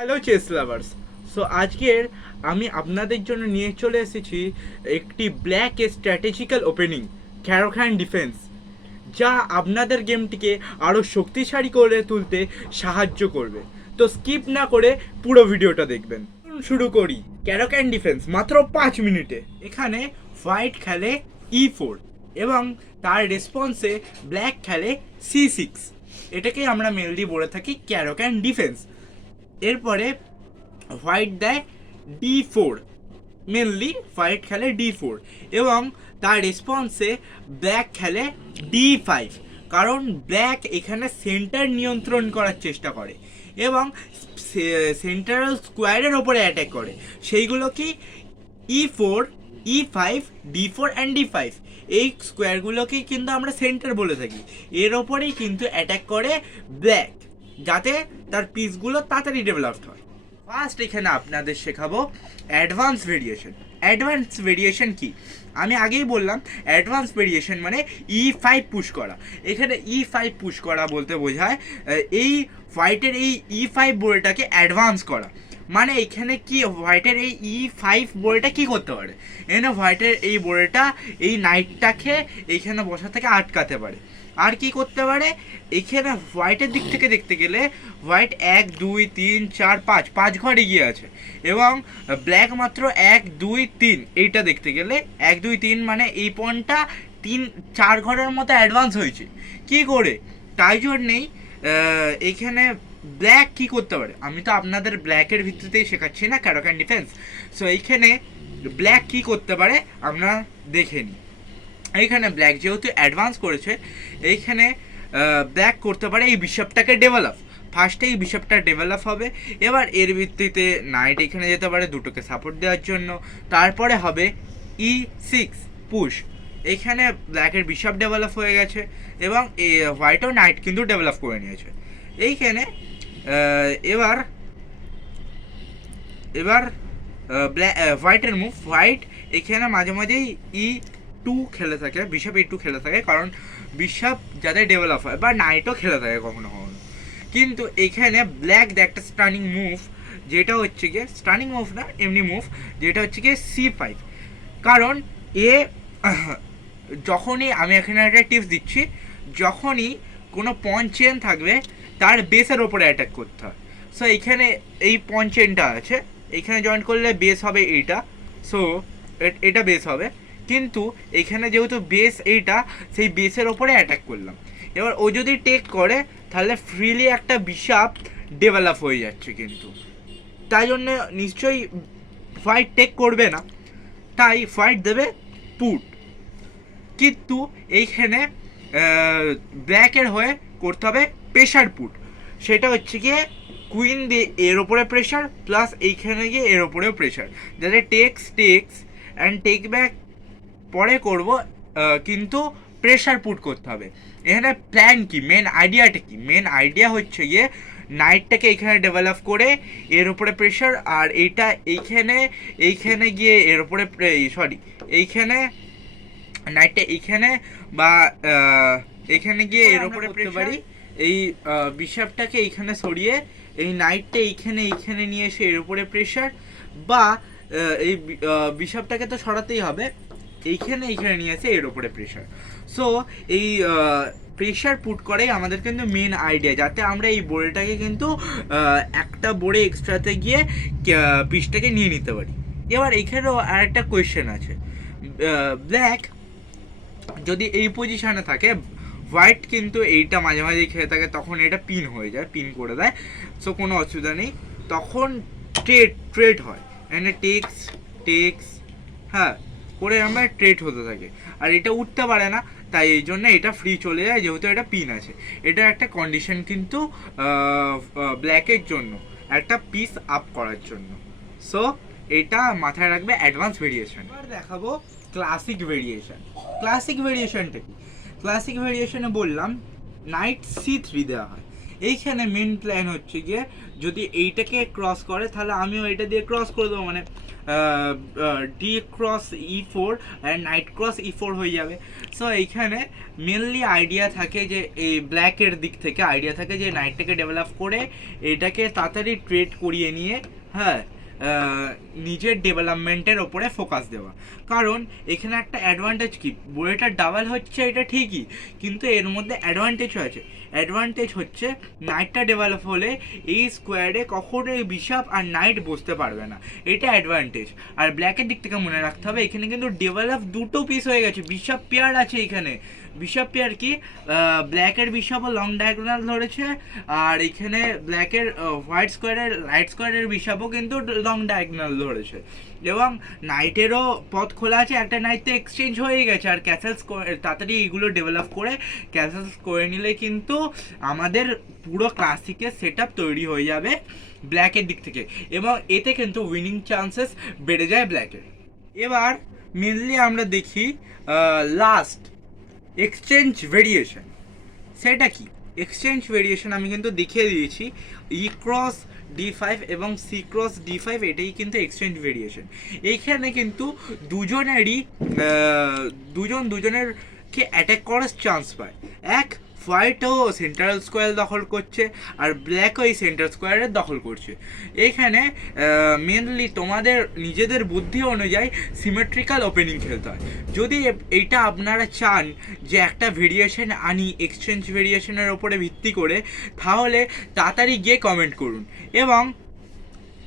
Hello chess lovers. So আজকের আমি আপনাদের জন্য নিয়ে চলে এসেছি একটি ব্ল্যাক স্ট্র্যাটেজিক্যাল ওপেনিং ক্যারোখান ডিফেন্স, যা আপনাদের গেমটিকে আরও শক্তিশালী করে তুলতে সাহায্য করবে। তো স্কিপ না করে পুরো ভিডিওটা দেখবেন। শুরু করি। ক্যারোখান ডিফেন্স মাত্র 5 মিনিটে। এখানে হোয়াইট খেলে E4 এবং তার রেসপন্সে ব্ল্যাক খেলে C6। এটাকে আমরা মেনলি বলে থাকি ক্যারোখান ডিফেন্স। এরপরে হোয়াইট দেয় D4, মেনলি হোয়াইট খেলে D4 এবং তার রেসপন্সে ব্ল্যাক খেলে D5, কারণ ব্ল্যাক এখানে সেন্টার নিয়ন্ত্রণ করার চেষ্টা করে এবং সেন্ট্রাল স্কোয়ারের ওপরে অ্যাটাক করে। সেইগুলো কি E4, E5, D4 and D5, এই স্কোয়ারগুলোকেই কিন্তু আমরা সেন্টার বলে থাকি। এর ওপরেই কিন্তু অ্যাটাক করে ব্ল্যাক, যাতে তার পিসগুলো তাড়াতাড়ি ডেভেলপড হয়। ফার্স্ট এখানে আপনাদের শেখাবো অ্যাডভান্স ভেরিয়েশন। অ্যাডভান্স ভেরিয়েশন কি আমি আগেই বললাম, অ্যাডভান্স ভেরিয়েশন মানে E5 পুশ করা। এখানে E5 পুশ করা বলতে বোঝায় এই হোয়াইটের এই E5 বোর্ডটাকে অ্যাডভান্স করা। মানে এখানে কি হোয়াইটের এই E5 বোর্ডটা কি করতে পারে, এখানে হোয়াইটের এই বোর্ডটা এই নাইটটাকে এইখানে বসা থেকে আটকাতে পারে। আর কি করতে পারে, এখানে হোয়াইটের দিক থেকে দেখতে গেলে হোয়াইট 1 2 3 4 5 ঘর এগিয়ে আছে এবং ব্ল্যাক মাত্র 1 2 3, এইটা দেখতে গেলে 1 2 3 মানে এই পয়েন্টটা 3 4 ঘরের মতো অ্যাডভান্স হয়েছে। কি করে, তাই জন্যেই এখানে ব্ল্যাক কি করতে পারে, আমি তো আপনাদের ব্ল্যাকের ভিত্তিতেই শেখাচ্ছি না ক্যারোখান ডিফেন্স। সো এইখানে ব্ল্যাক কি করতে পারে আমরা দেখে নিই। এইখানে ব্ল্যাক যেহেতু অ্যাডভান্স করেছে, এইখানে ব্ল্যাক করতে পারে এই বিশপটাকে ডেভেলপ। ফার্স্টে এই বিশপটা ডেভেলপ হবে, এবার এর ভিত্তিতে নাইট এখানে যেতে পারে দুটোকে সাপোর্ট দেওয়ার জন্য। তারপরে হবে E6 পুশ। এইখানে ব্ল্যাকের বিশপ ডেভেলপ হয়ে গেছে এবং হোয়াইটও নাইট কিন্তু ডেভেলপ করে নিয়েছে। এইখানে এবার এবার হোয়াইটের মুভ। হোয়াইট এখানে মাঝে মাঝেই E2 খেলে থাকে, বিশপ E2 খেলে থাকে, কারণ বিশপ যাতে ডেভেলপ হয়, বা নাইটও খেলে থাকে কখনো কখনো। কিন্তু এখানে ব্ল্যাক একটা স্টানিং মুভ, যেটা হচ্ছে গিয়ে স্টানিং মুভ না, এমনি মুভ, যেটা হচ্ছে গিয়ে C5। কারণ যখনই আমি এখানে একটা টিপস দিচ্ছি, যখনই কোনো পন চেন থাকবে তার বেসের ওপরে অ্যাটাক করতে হয়। সো এইখানে এই পন চেনটা আছে, এইখানে জয়েন করলে বেস হবে এইটা, সো এটা বেস হবে। কিন্তু এখানে যেহেতু বেস এইটা, সেই বেসের ওপরে অ্যাটাক করলাম। এবার ও যদি টেক করে তাহলে ফ্রিলি একটা বিশপ ডেভেলপ হয়ে যাচ্ছে, কিন্তু তাই জন্য নিশ্চয়ই হোয়াইট টেক করবে না, তাই হোয়াইট দেবে পুট। কিন্তু এইখানে ব্ল্যাকের হয়ে করতে হবে প্রেশার পুট। সেটা হচ্ছে গিয়ে কুইন দিয়ে এর ওপরে প্রেশার, প্লাস এইখানে গিয়ে এর ওপরেও প্রেশার, যাতে টেক্স অ্যান্ড টেক ব্যাক পরে করব, কিন্তু প্রেশার পুট করতে হবে। এখানে প্ল্যান কি, মেন আইডিয়াটা কি, মেন আইডিয়া হচ্ছে গিয়ে নাইটটাকে এইখানে ডেভেলপ করে এর উপরে প্রেশার, আর এইটা এইখানে গিয়ে এর উপরে এইখানে নাইটটা এইখানে বা এইখানে গিয়ে এর উপরে করতে পারি। এই বিশপটাকে এইখানে সরিয়ে এই নাইটটা এইখানে নিয়ে এসে এর উপরে প্রেশার, বা এই বিশপটাকে তো সরাতেই হবে, এইখানে নিয়ে এসে এর উপরে প্রেশার। সো এই প্রেশার পুট করাই আমাদের কিন্তু মেন আইডিয়া, যাতে আমরা এই বোর্ডটাকে কিন্তু একটা বোর্ডে এক্সট্রাতে গিয়ে পিসটাকে নিয়ে নিতে পারি। এবার এইখানেও আর একটা কোয়েশ্চেন আছে, ব্ল্যাক যদি এই পজিশনে থাকে, হোয়াইট কিন্তু এইটা মাঝে মাঝে খেলে থাকে, তখন এটা পিন হয়ে যায়, পিন করে দেয়। সো কোনো অসুবিধা নেই, তখন ট্রেড হয়, এখানে টেক্স হ্যাঁ করে আমরা ট্রেড হতে থাকে, আর এটা উঠতে পারে না, তাই এই জন্য এটা ফ্রি চলে যায়, যেহেতু এটা পিন আছে। এটা একটা কন্ডিশন কিন্তু ব্ল্যাকের জন্য, একটা পিস আপ করার জন্য। সো এটা মাথায় রাখবে অ্যাডভান্স ভেরিয়েশন। এবার দেখাবো ক্লাসিক ভেরিয়েশন। ক্লাসিক ভেরিয়েশনটা কি, ক্লাসিক ভেরিয়েশনে বললাম নাইট C3 দেওয়া হয়। এইখানে মেন প্ল্যান হচ্ছে গিয়ে যদি এইটাকে ক্রস করে তাহলে আমিও এটা দিয়ে ক্রস করে দেবো, মানে D cross E4 and night cross E4 হয়ে যাবে। সো এইখানে মেনলি আইডিয়া থাকে যে এই ব্ল্যাকের দিক থেকে আইডিয়া থাকে যে নাইটটাকে ডেভেলপ করে এটাকে তাড়াতাড়ি ট্রেড করিয়ে নিয়ে, হ্যাঁ, নিজের ডেভেলপমেন্টের ওপরে ফোকাস দেওয়া। কারণ এখানে একটা অ্যাডভান্টেজ কি, বুড়েটা ডাবল হচ্ছে এটা ঠিকই, কিন্তু এর মধ্যে অ্যাডভান্টেজও আছে। অ্যাডভান্টেজ হচ্ছে নাইটটা ডেভেলপ হলে এই স্কোয়ারে কখনোই বিশপ আর নাইট বসতে পারবে না, এটা অ্যাডভান্টেজ। আর ব্ল্যাকের দিক থেকে মনে রাখতে হবে এখানে কিন্তু ডেভেলপ দুটো পিস হয়ে গেছে, বিশপ পেয়ার আছে এখানে। বিশপ পেয়ার কি, ব্ল্যাকের বিশপও লং ডায়াগোনাল ধরেছে, আর এখানে ব্ল্যাকের হোয়াইট স্কোয়ারের লাইট স্কোয়ারের বিশপও কিন্তু লং ডায়াগোনাল ধরেছে। এবং নাইটেরও পথ খোলা আছে, একটা নাইট তো এক্সচেঞ্জ হয়ে গেছে। আর ক্যাসেলস তাড়াতাড়ি এইগুলো ডেভেলপ করে ক্যাসেলস করে নিলে কিন্তু আমাদের পুরো ক্লাসিকের সেট আপ তৈরি হয়ে যাবে ব্ল্যাকের দিক থেকে, এবং এতে কিন্তু উইনিং চান্সেস বেড়ে যায় ব্ল্যাকের। এবার মেনলি আমরা দেখি লাস্ট এক্সচেঞ্জ ভেরিয়েশন। সেটা কি এক্সচেঞ্জ ভেরিয়েশন আমি কিন্তু দেখিয়ে দিয়েছি, ক্রস D5 এবং ক্রস D5, এটাই কিন্তু এক্সচেঞ্জ ভেরিয়েশন। এইখানে কিন্তু দুজনেরকে অ্যাটাক করার চান্স পায়। এক, হোয়াইটও সেন্ট্রাল স্কোয়ার দখল করছে আর ব্ল্যাকও এই সেন্ট্রাল স্কোয়ারের দখল করছে। এখানে মেনলি তোমাদের নিজেদের বুদ্ধি অনুযায়ী সিমেট্রিক্যাল ওপেনিং খেলতে হয়। যদি এইটা আপনারা চান যে একটা ভেরিয়েশন আনি এক্সচেঞ্জ ভেরিয়েশনের ওপরে ভিত্তি করে, তাহলে তাড়াতাড়ি গিয়ে কমেন্ট করুন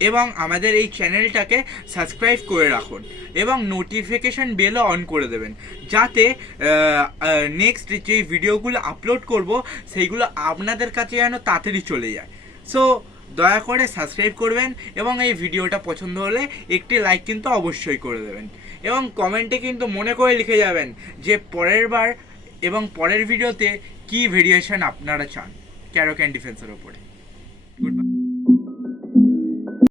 এবং আমাদের এই চ্যানেলটাকে সাবস্ক্রাইব করে রাখুন এবং নোটিফিকেশান বেলও অন করে দেবেন, যাতে নেক্সট যে ভিডিওগুলো আপলোড করব সেইগুলো আপনাদের কাছে যেন তাড়াতাড়ি চলে যায়। সো দয়া করে সাবস্ক্রাইব করবেন এবং এই ভিডিওটা পছন্দ হলে একটি লাইক কিন্তু অবশ্যই করে দেবেন, এবং কমেন্টে কিন্তু মনে করে লিখে যাবেন যে পরের ভিডিওতে কী ভেরিয়েশন আপনারা চান ক্যারোক্যান ডিফেন্সের ওপরে। Good bye.